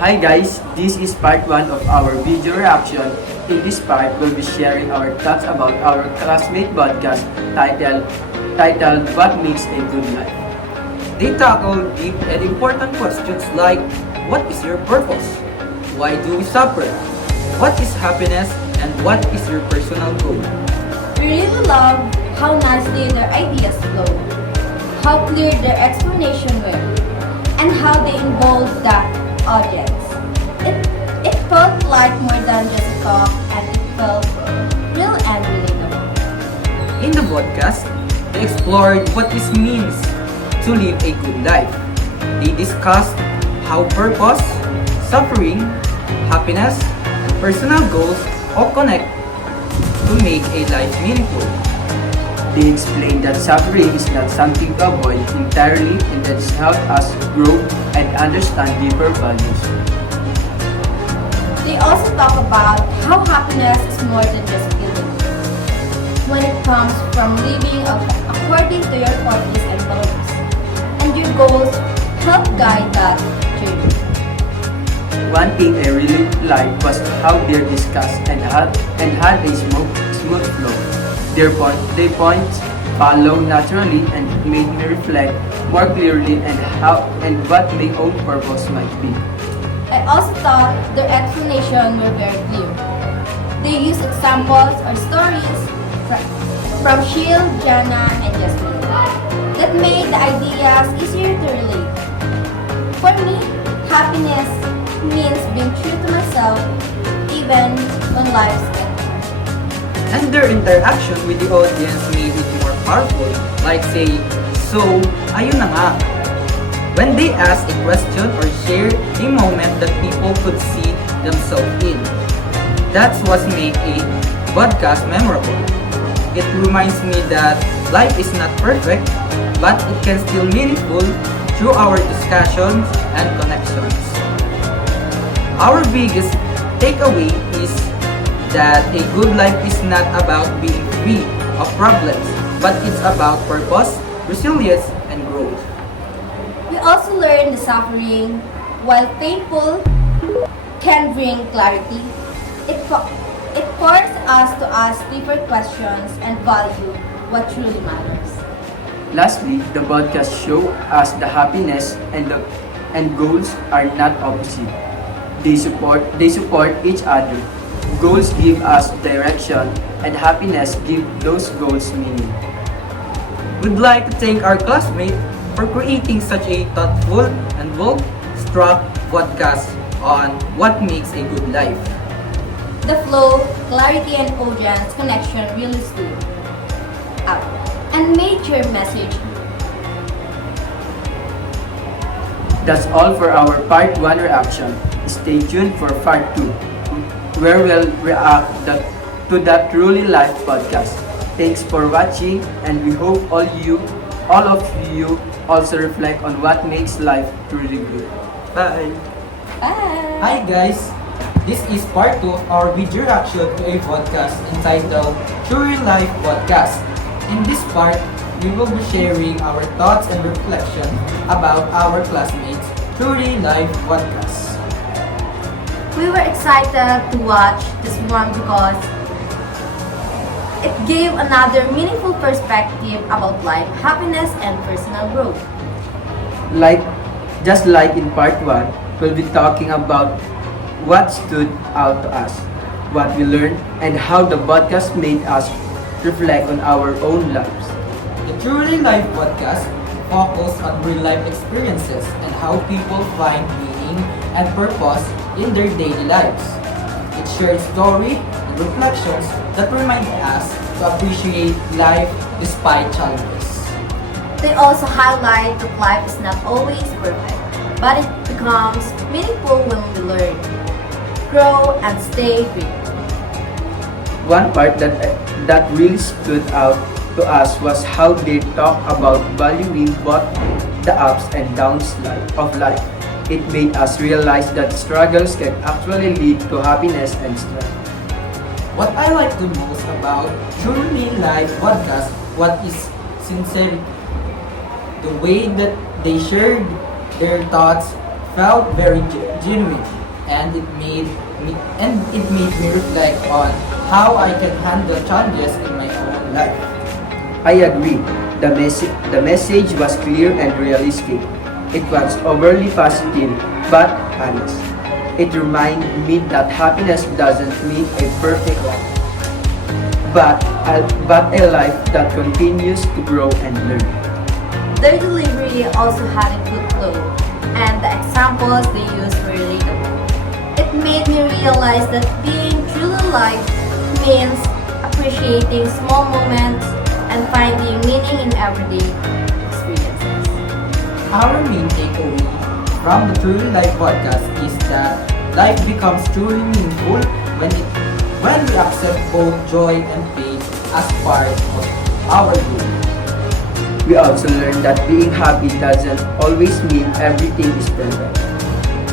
Hi guys, this is part 1 of our video reaction. In this part, we'll be sharing our thoughts about our classmate podcast titled What Makes a Good Life. They tackle deep and important questions like what is your purpose? Why do we suffer? What is happiness? And what is your personal goal? We really love how nicely their ideas flow, how clear their explanation were, and how they involved the audience. It felt like more than just a talk, and it felt real and relatable. In the podcast, they explored what it means to live a good life. They discussed how purpose, suffering, happiness, and personal goals all connect to make a life meaningful. They explain that suffering is not something to avoid entirely and that it helps us grow and understand deeper values. They also talk about how happiness is more than just feeling. When it comes from living according to your purpose and values, and your goals help guide that journey. One thing I really liked was how they discussed and had a smooth flow. Their points follow naturally and made me reflect more clearly and what my own purpose might be. I also thought their explanations were very clear. They used examples or stories from Sheil, Jana, and Jasmine that made the ideas easier to relate. For me, happiness means being true to myself even when life's hard. And their interaction with the audience made it more powerful, like saying, so, ayun na nga. When they ask a question or share a moment that people could see themselves in. That's what makes a podcast memorable. It reminds me that life is not perfect, but it can still meaningful through our discussions and connections. Our biggest takeaway is that a good life is not about being free of problems, but it's about purpose, resilience, and growth. We also learn the suffering, while painful, can bring clarity. It forces us to ask deeper questions and value what truly matters. Lastly, the podcast show us the happiness and goals are not opposite. They support each other. Goals give us direction and happiness give those goals meaning. We'd like to thank our classmate for creating such a thoughtful and well-struck podcast on what makes a good life. The flow, clarity, and audience connection really stood out and made your message. That's all for our part 1 reaction. Stay tuned for part 2, where we'll react to that Truly Life podcast. Thanks for watching, and we hope all of you also reflect on what makes life truly good. Bye! Bye! Hi guys! This is part 2 of our video reaction to a podcast entitled Truly Life Podcast. In this part, we will be sharing our thoughts and reflections about our classmates' Truly Life Podcast. We were excited to watch this one because it gave another meaningful perspective about life, happiness, and personal growth. Just like in part 1, we'll be talking about what stood out to us, what we learned, and how the podcast made us reflect on our own lives. The Truly Life Podcast focuses on real-life experiences and how people find meaning and purpose in their daily lives. It shares stories and reflections that remind us to appreciate life despite challenges. They also highlight that life is not always perfect, but it becomes meaningful when we learn, grow, and stay grateful. One part that really stood out to us was how they talk about valuing both the ups and downs of life. It made us realize that struggles can actually lead to happiness and strength. What I like the most about Truly Life Podcast is sincerity. The way that they shared their thoughts felt very genuine, and it made me reflect on how I can handle challenges in my own life. I agree. The message was clear and realistic. It was overly positive but honest. It reminded me that happiness doesn't mean a perfect life, but a life that continues to grow and learn. Their delivery also had a good flow, and the examples they used were relatable. It made me realize that being truly liked means appreciating small moments and finding meaning in everyday experiences. Our main takeaway from the Truly Life podcast is that life becomes truly meaningful when we accept both joy and pain as part of our journey. We also learned that being happy doesn't always mean everything is perfect.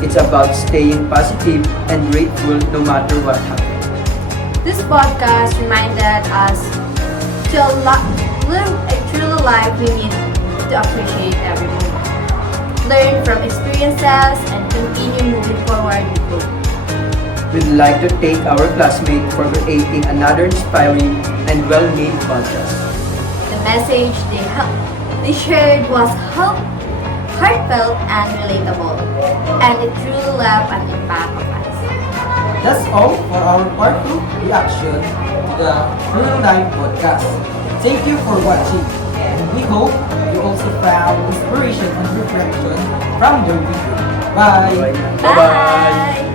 It's about staying positive and grateful no matter what happens. This podcast reminded us to live a true life we need to appreciate every moment. Learn from experiences and continue moving forward with hope. We'd like to thank our classmates for creating another inspiring and well-made podcast. The message they shared was heartfelt and relatable, and it truly left an impact on us. That's all for our part 2 reaction to the Truly Life podcast. Thank you for watching, and we hope you also found inspiration and reflection from the video. Bye! Bye-bye. Bye!